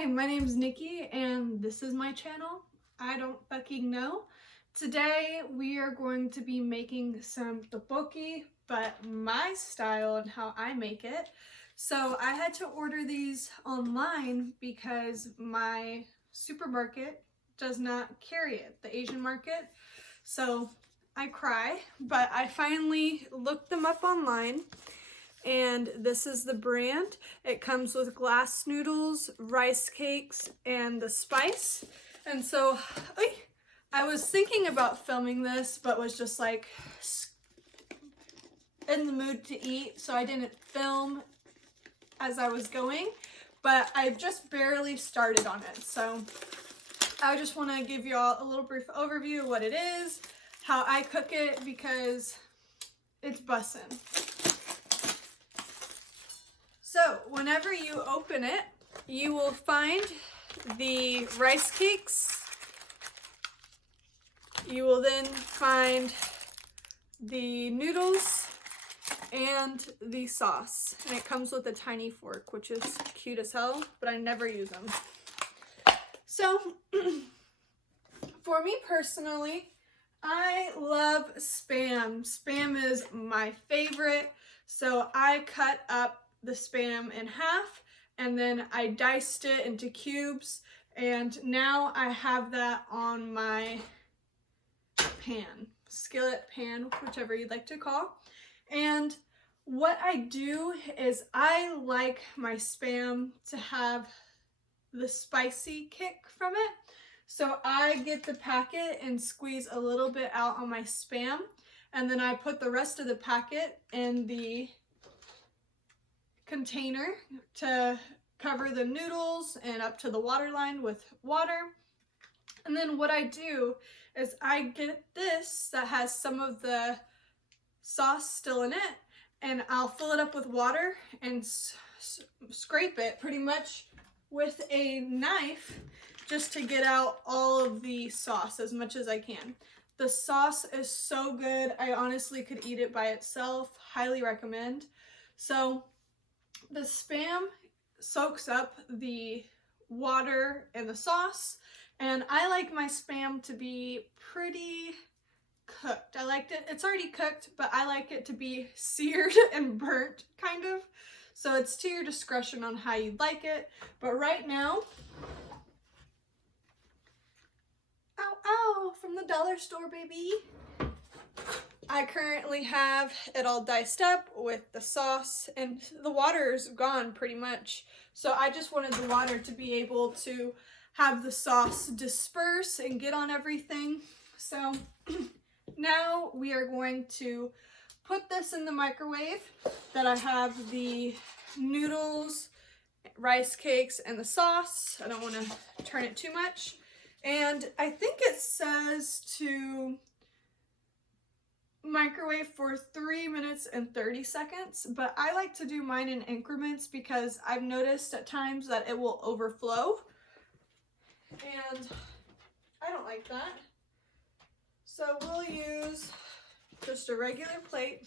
Hi, my name's Nikki and this is my channel. I don't fucking know. Today we are going to be making some topokki, but my style and how I make it. So I had to order these online because my supermarket does not carry it, the Asian market. So I cry, but I finally looked them up online. And this is the brand. It comes with glass noodles, rice cakes, and the spice. And so I was thinking about filming this, but was just like in the mood to eat, so I didn't film as I was going, but I just barely started on it. So I just want to give y'all a little brief overview of what it is, how I cook it, because it's bussin'. So whenever you open it, you will find the rice cakes. You will then find the noodles and the sauce. And it comes with a tiny fork, which is cute as hell, but I never use them. So for me personally, I love Spam. Spam is my favorite. So I cut up the Spam in half and then I diced it into cubes, and now I have that on my pan, skillet, pan, whichever you'd like to call. And what I do is I like my Spam to have the spicy kick from it. So I get the packet and squeeze a little bit out on my Spam, and then I put the rest of the packet in the container to cover the noodles and up to the water line with water. And then what I do is I get this that has some of the sauce still in it, and I'll fill it up with water and scrape it pretty much with a knife just to get out all of the sauce as much as I can. The sauce is so good. I honestly could eat it by itself. Highly recommend. So the Spam soaks up the water and the sauce, and I like my Spam to be pretty cooked. I liked it. It's already cooked, but I like it to be seared and burnt, kind of. So it's to your discretion on how you'd like it. But right now, ow, from the dollar store, baby. I currently have it all diced up with the sauce, and the water is gone pretty much. So I just wanted the water to be able to have the sauce disperse and get on everything. So now we are going to put this in the microwave. That I have the noodles, rice cakes, and the sauce. I don't want to turn it too much. And I think it says to microwave for 3 minutes and 30 seconds, but I like to do mine in increments because I've noticed at times that it will overflow, and I don't like that. So we'll use just a regular plate,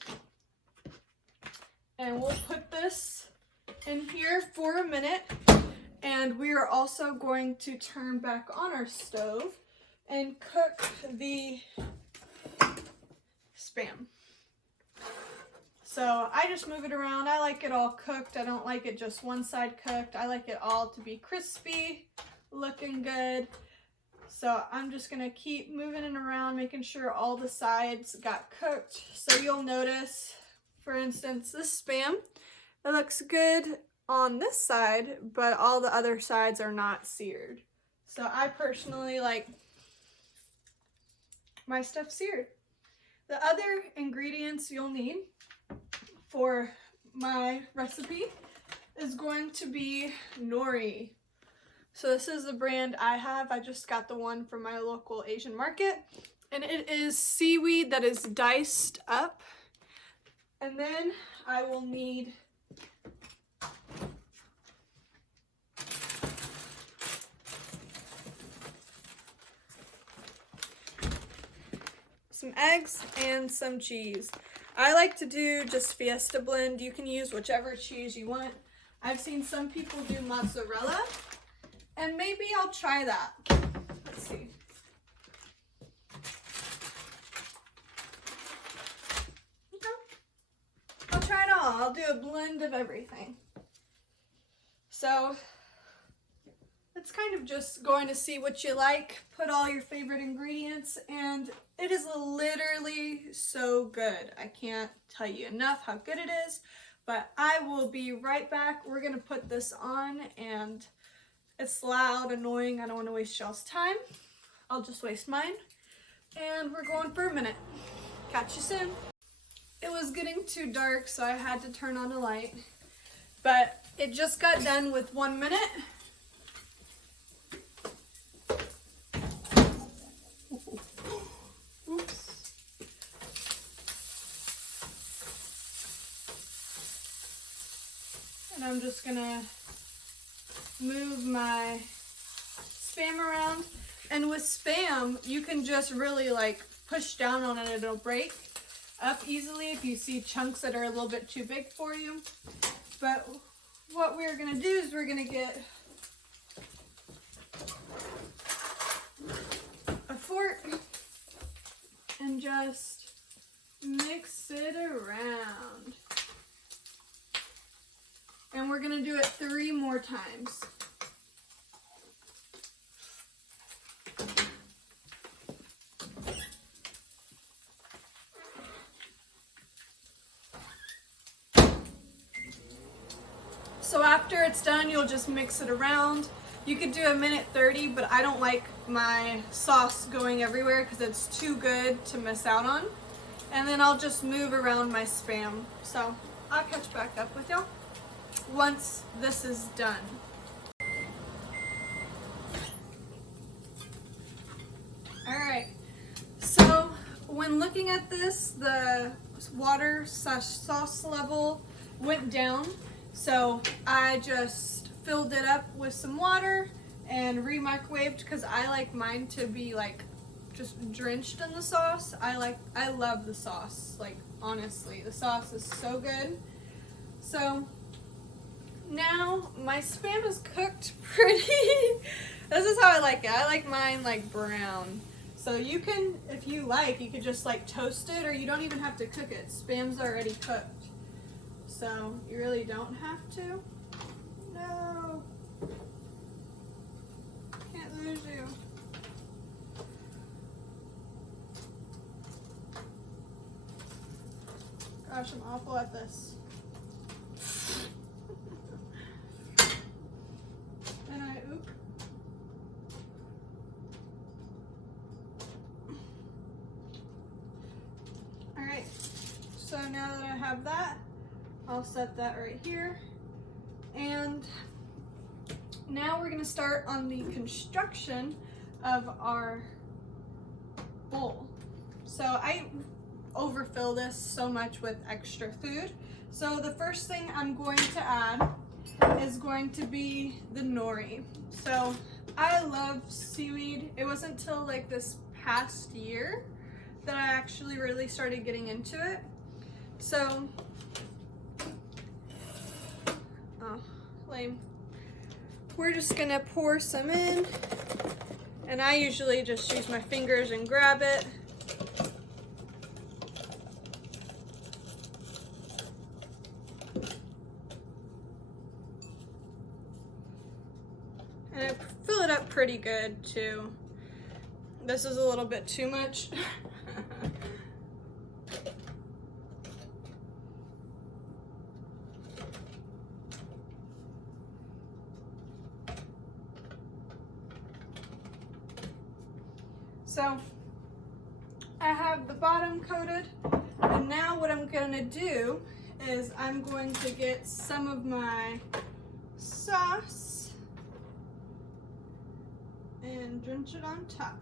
and we'll put this in here for a minute, and we are also going to turn back on our stove and cook the Spam. So I just move it around. I like it all cooked. I don't like it just one side cooked. I like it all to be crispy, looking good. So I'm just gonna keep moving it around, making sure all the sides got cooked. So you'll notice, for instance, this Spam, it looks good on this side, but all the other sides are not seared. So I personally like my stuff seared. The other ingredients you'll need for my recipe is going to be nori. So this is the brand I have. I just got the one from my local Asian market, and it is seaweed that is diced up. And then I will need some eggs and some cheese. I like to do just Fiesta blend. You can use whichever cheese you want. I've seen some people do mozzarella, And maybe I'll try that. Let's see. I'll try it all. I'll do a blend of everything. So it's kind of just going to see what you like, put all your favorite ingredients, and it is literally so good. I can't tell you enough how good it is, but I will be right back. We're gonna put this on, and it's loud, annoying. I don't want to waste y'all's time. I'll just waste mine, and we're going for a minute. Catch you soon. It was getting too dark, so I had to turn on a light, but it just got done with 1 minute. Oops. And I'm just gonna move my Spam around. And with Spam, you can just really like push down on it, it'll break up easily if you see chunks that are a little bit too big for you. But what we're gonna do is we're gonna get a fork and just mix it around. And we're gonna do it 3 more times. So after it's done, you'll just mix it around. You could do 1:30, but I don't like my sauce going everywhere because it's too good to miss out on. And then I'll just move around my Spam. So I'll catch back up with y'all once this is done. All right, so when looking at this, the water/sauce level went down. So I just filled it up with some water and re-microwaved because I like mine to be like just drenched in the sauce. I love the sauce, like honestly, the sauce is so good. So now my Spam is cooked pretty, this is how I like it. I like mine like brown. So you can, if you like, you could just like toast it, or you don't even have to cook it. Spam's already cooked. So you really don't have to. No. Can't lose you. Gosh, I'm awful at this. And oop. All right, so now that I have that, I'll set that right here. And now we're gonna start on the construction of our bowl. So I overfill this so much with extra food. So the first thing I'm going to add is going to be the nori. So I love seaweed. It wasn't until like this past year that I actually really started getting into it. So, oh, lame. We're just gonna pour some in, and I usually just use my fingers and grab it. And I fill it up pretty good too. This is a little bit too much. So I have the bottom coated, and now what I'm gonna do is I'm going to get some of my sauce and drench it on top.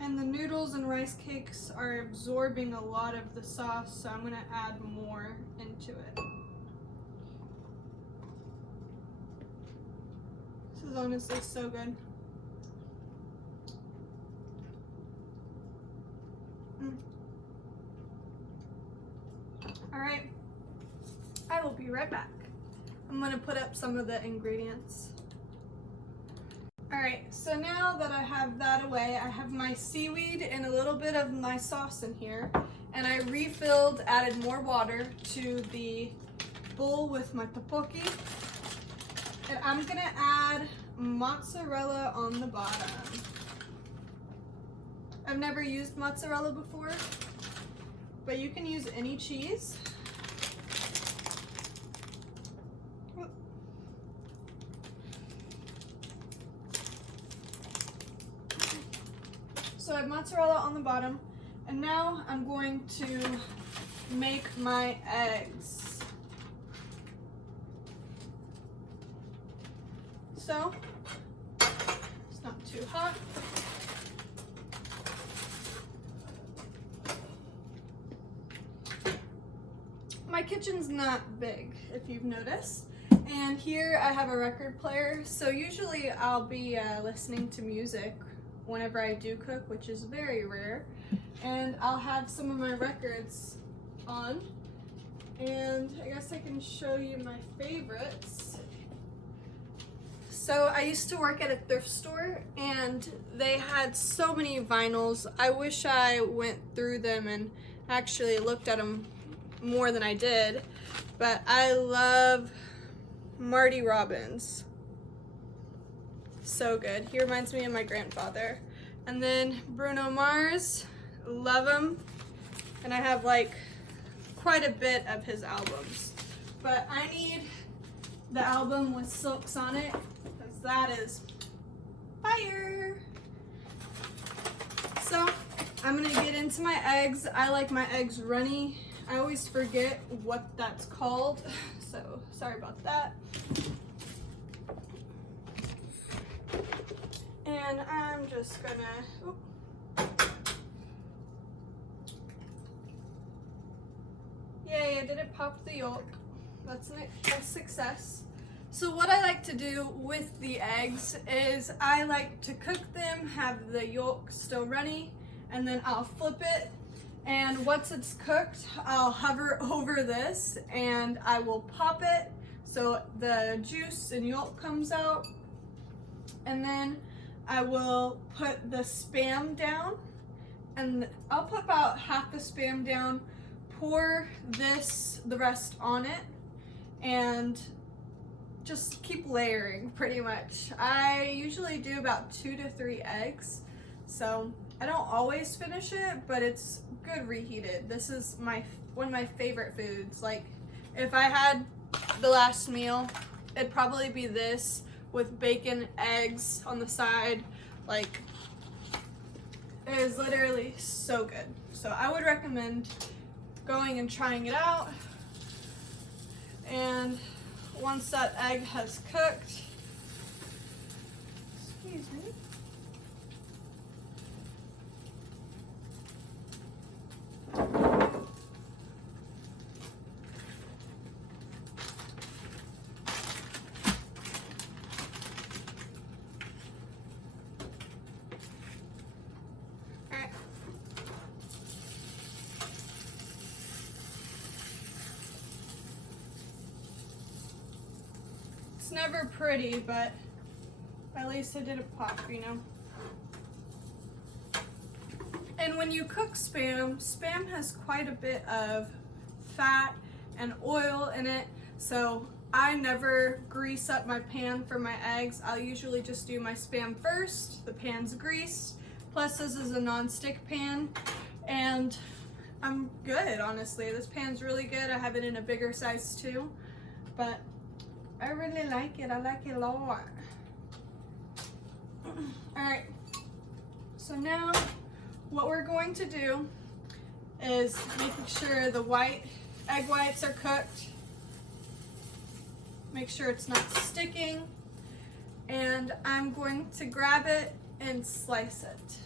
And the noodles and rice cakes are absorbing a lot of the sauce, so I'm gonna add more into it. This is honestly so good. All right, I will be right back. I'm gonna put up some of the ingredients. All right, so now that I have that away, I have my seaweed and a little bit of my sauce in here, and I refilled, added more water to the bowl with my topokki, and I'm gonna add mozzarella on the bottom. I've never used mozzarella before, but you can use any cheese. So I have mozzarella on the bottom, and now I'm going to make my eggs. So it's not too hot. My kitchen's not big, if you've noticed. And here I have a record player, so usually I'll be listening to music whenever I do cook, which is very rare. And I'll have some of my records on. And I guess I can show you my favorites. So I used to work at a thrift store, and they had so many vinyls. I wish I went through them and actually looked at them more than I did, but I love Marty Robbins. So good. He reminds me of my grandfather. And then Bruno Mars, love him. And I have like quite a bit of his albums. But I need the album with Silk Sonic, because that is fire. So I'm gonna get into my eggs. I like my eggs runny. I always forget what that's called, so sorry about that. And I'm just gonna, yay, I didn't pop the yolk. That's a success. So what I like to do with the eggs is I like to cook them, have the yolk still runny, and then I'll flip it. And once it's cooked, I'll hover over this and I will pop it so the juice and yolk comes out. And then I will put the Spam down, and I'll put about half the Spam down, pour the rest on it, and just keep layering pretty much. I usually do about 2 to 3 eggs, so I don't always finish it, but it's good reheated. This is one of my favorite foods. Like, if I had the last meal, it'd probably be this with bacon, eggs on the side. Like, it is literally so good. So I would recommend going and trying it out. And once that egg has cooked, excuse me, it's never pretty, but at least I did a pop, you know. And when you cook Spam has quite a bit of fat and oil in it, so I never grease up my pan for my eggs. I'll usually just do my Spam first. The pan's greased, plus this is a non-stick pan, and I'm good, honestly. This pan's really good. I have it in a bigger size too, but I really like it. I like it a lot. Alright, so now what we're going to do is making sure the egg whites are cooked. Make sure it's not sticking. And I'm going to grab it and slice it.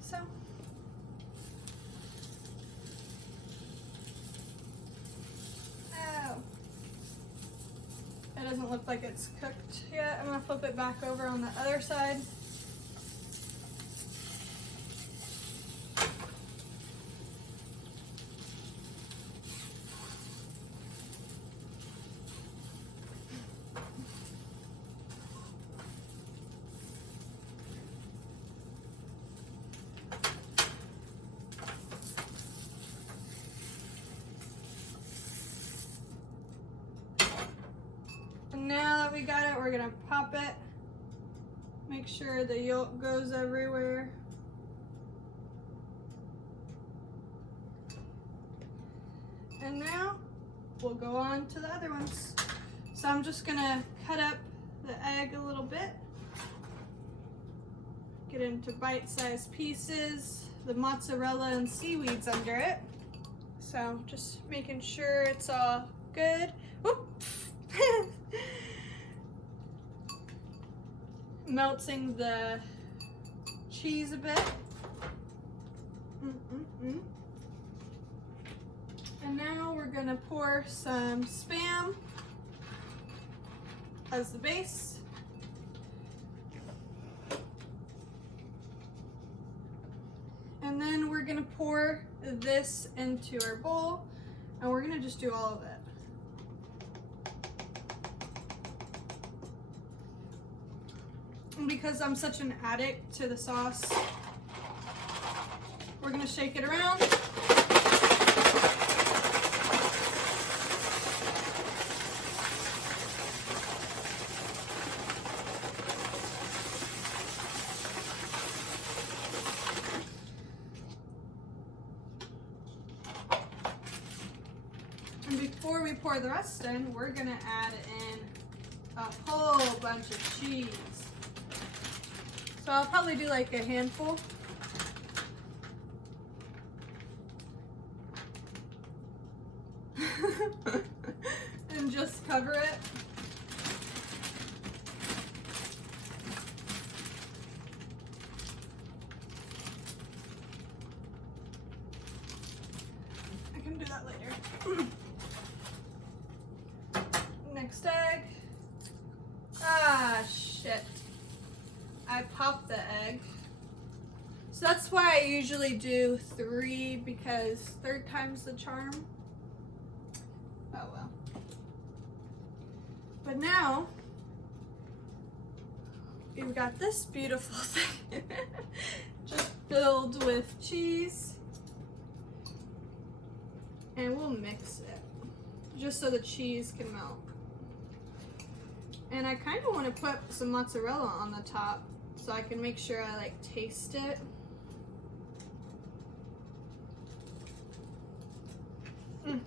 So. It doesn't look like it's cooked yet. I'm gonna flip it back over on the other side. we're gonna pop it. Make sure the yolk goes everywhere. And now we'll go on to the other ones. So I'm just gonna cut up the egg a little bit. Get into bite-sized pieces, the mozzarella and seaweeds under it. So just making sure it's all good. Whoop. Melting the cheese a bit. And now we're gonna pour some Spam as the base. And then we're gonna pour this into our bowl, and we're gonna just do all of it. And because I'm such an addict to the sauce, we're gonna shake it around. And before we pour the rest in, we're gonna add in a whole bunch of cheese. So I'll probably do like a handful. And just cover it. I can do that later. Next egg. Ah, shit. I popped the egg. So that's why I usually do 3, because 3rd time's the charm. Oh well. But now, we've got this beautiful thing. Just filled with cheese. And we'll mix it, just so the cheese can melt. And I kind of want to put some mozzarella on the top so I can make sure I like taste it. I'm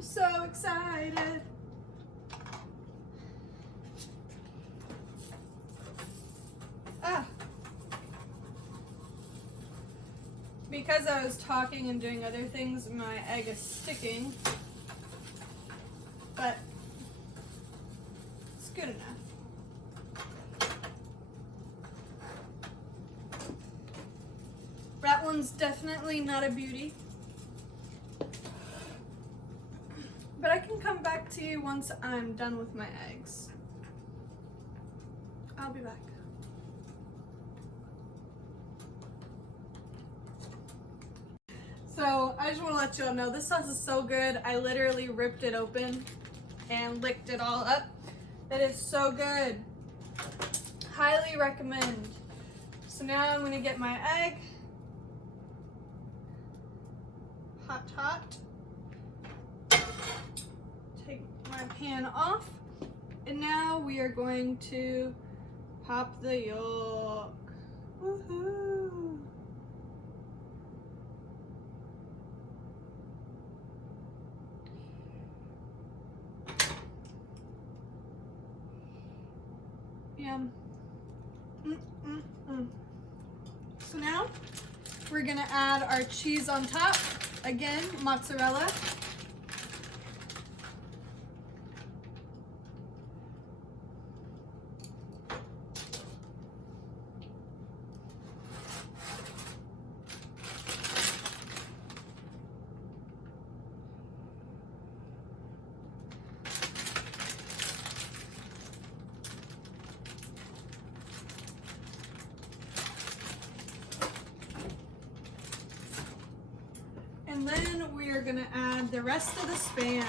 so excited. Ah. Because I was talking and doing other things, my egg is sticking. But it's good enough. That one's definitely not a beauty. But I can come back to you once I'm done with my eggs. I'll be back. So I just want to let you all know this sauce is so good. I literally ripped it open and licked it all up. It is so good. Highly recommend. So now I'm gonna get my egg. Hot, hot. Take my pan off. And now we are going to pop the yolk. Woohoo! Yum. So now we're gonna add our cheese on top. Again, mozzarella. And then we are gonna add the rest of the Spam.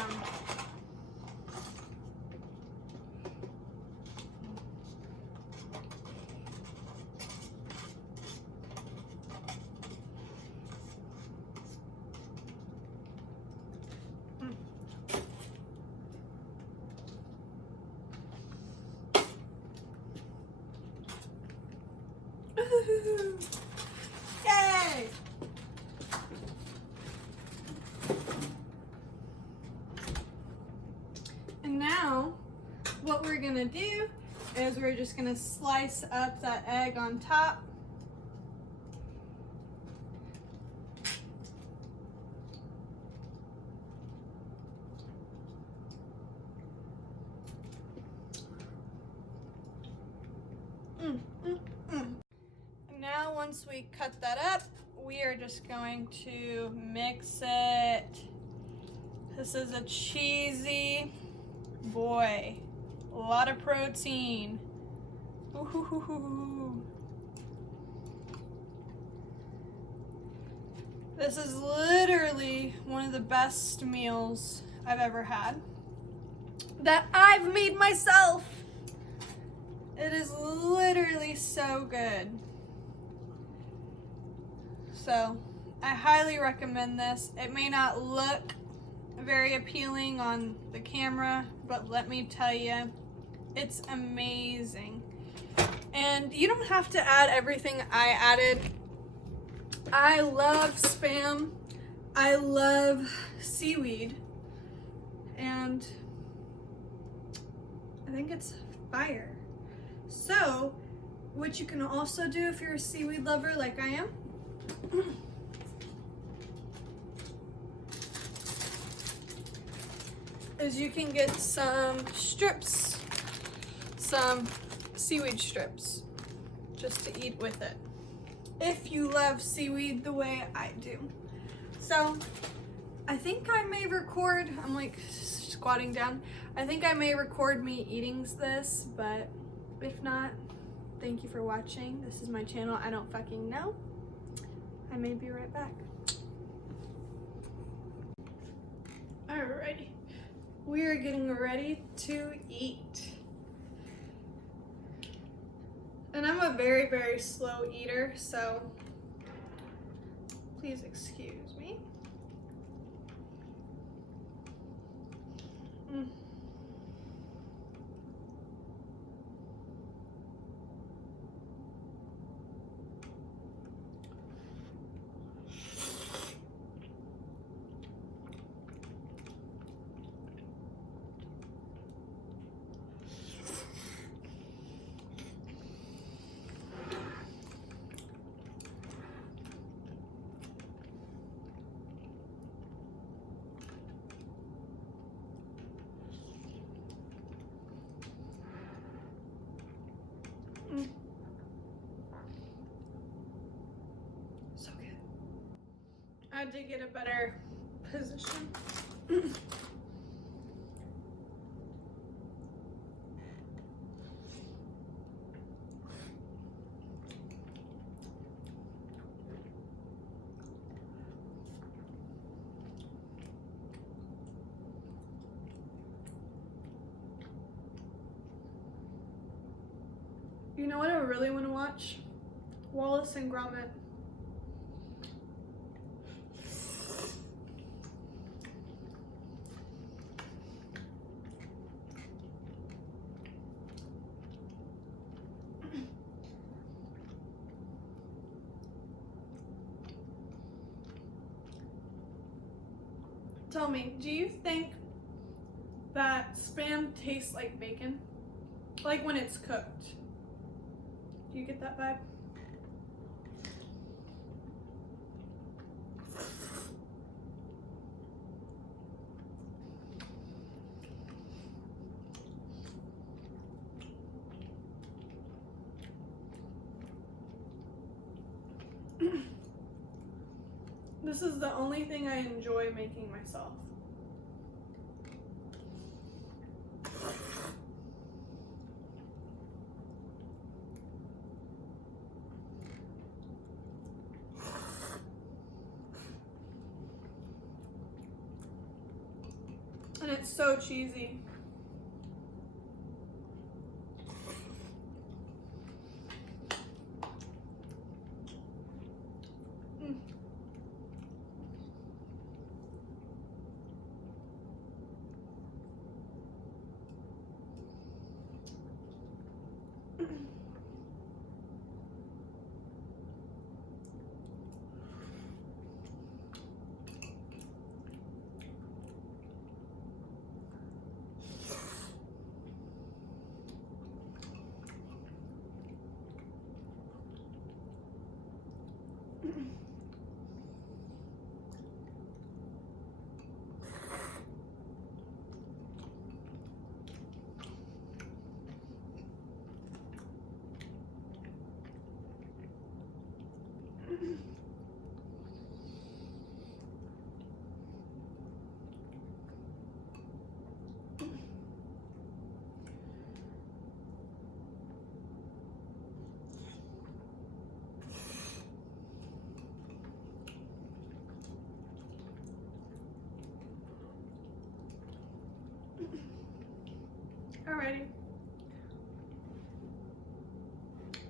Woohoo! Yay! And now, what we're gonna do is we're just gonna slice up that egg on top. Now, once we cut that up, we are just going to mix it. This is a cheesy boy. A lot of protein. Ooh. This is literally one of the best meals I've ever had that I've made myself. It is literally so good. So I highly recommend this. It may not look very appealing on the camera, but let me tell you, it's amazing. And you don't have to add everything I added. I love Spam. I love seaweed. And I think it's fire. So, what you can also do if you're a seaweed lover like I am, is you can get some strips, some seaweed strips, just to eat with it. If you love seaweed the way I do. So, I think I may record, I'm like squatting down. I think I may record me eating this, but if not, thank you for watching. This is my channel, I don't fucking know. I may be right back. Alrighty, we are getting ready to eat. And I'm a very, very slow eater, so please excuse me. So good. I had to get a better position. You know what I really want to watch? Wallace and Gromit. Tell me, do you think that Spam tastes like bacon? Like when it's cooked? Do you get that vibe? This is the only thing I enjoy making myself. And it's so cheesy. Alrighty.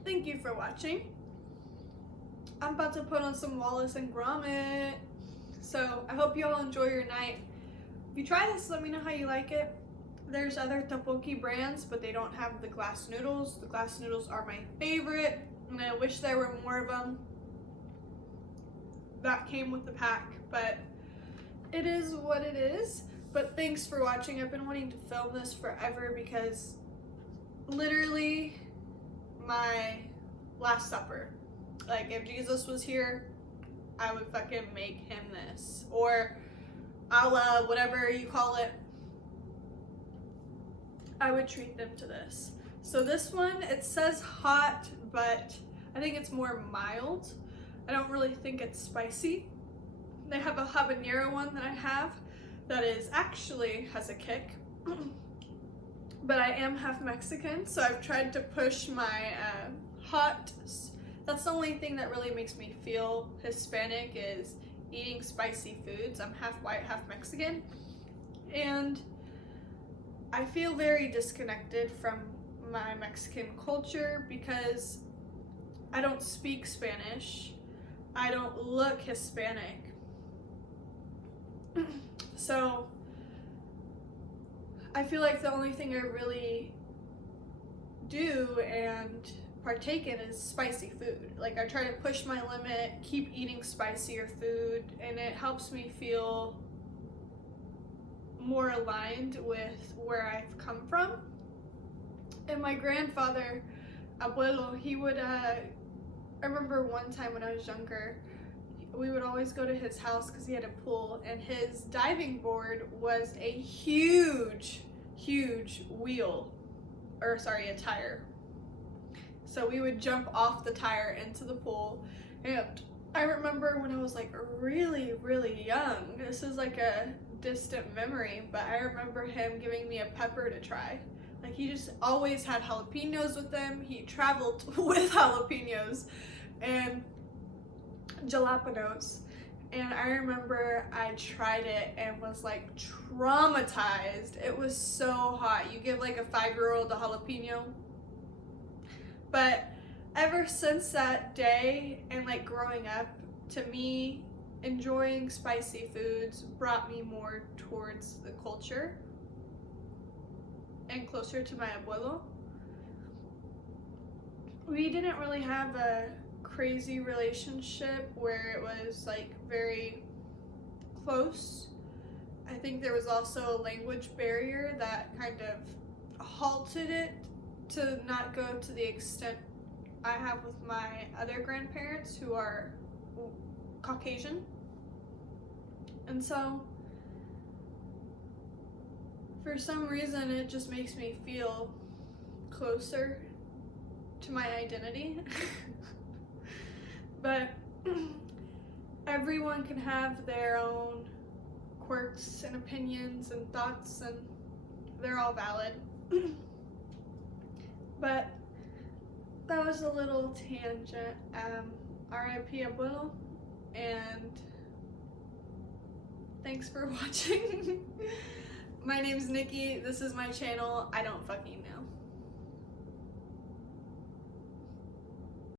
Thank you for watching. I'm about to put on some Wallace and Gromit. So I hope you all enjoy your night. If you try this, let me know how you like it. There's other Topokki brands, but they don't have the glass noodles. The glass noodles are my favorite, and I wish there were more of them that came with the pack, but it is what it is. But thanks for watching. I've been wanting to film this forever because literally my Last Supper. Like, if Jesus was here, I would fucking make him this. Or a la whatever you call it. I would treat them to this. So this one, it says hot, but I think it's more mild. I don't really think it's spicy. They have a habanero one that I have that is actually has a kick. But I am half Mexican, so I've tried to push my hot. That's the only thing that really makes me feel Hispanic is eating spicy foods. I'm half white, half Mexican. And I feel very disconnected from my Mexican culture because I don't speak Spanish. I don't look Hispanic. So I feel like the only thing I really do and partake in is spicy food. Like, I try to push my limit, keep eating spicier food, and it helps me feel more aligned with where I've come from. And my grandfather, abuelo, he would, I remember one time when I was younger, we would always go to his house because he had a pool, and his diving board was a huge wheel, or sorry, a tire. So we would jump off the tire into the pool. And I remember when I was like really young, this is like a distant memory, but I remember him giving me a pepper to try. Like, he just always had jalapenos with him. He traveled with jalapenos and jalapenos. And I remember I tried it and was like traumatized. It was so hot. You give like a 5-year-old a jalapeno. But ever since that day and like growing up, to me, enjoying spicy foods brought me more towards the culture and closer to my abuelo. We didn't really have a crazy relationship where it was like very close. I think there was also a language barrier that kind of halted it to not go to the extent I have with my other grandparents who are Caucasian. And so for some reason it just makes me feel closer to my identity. But everyone can have their own quirks and opinions and thoughts, and they're all valid. But that was a little tangent. R.I.P. abuelo, and thanks for watching. My name's Nikki. This is my channel. I don't fucking know.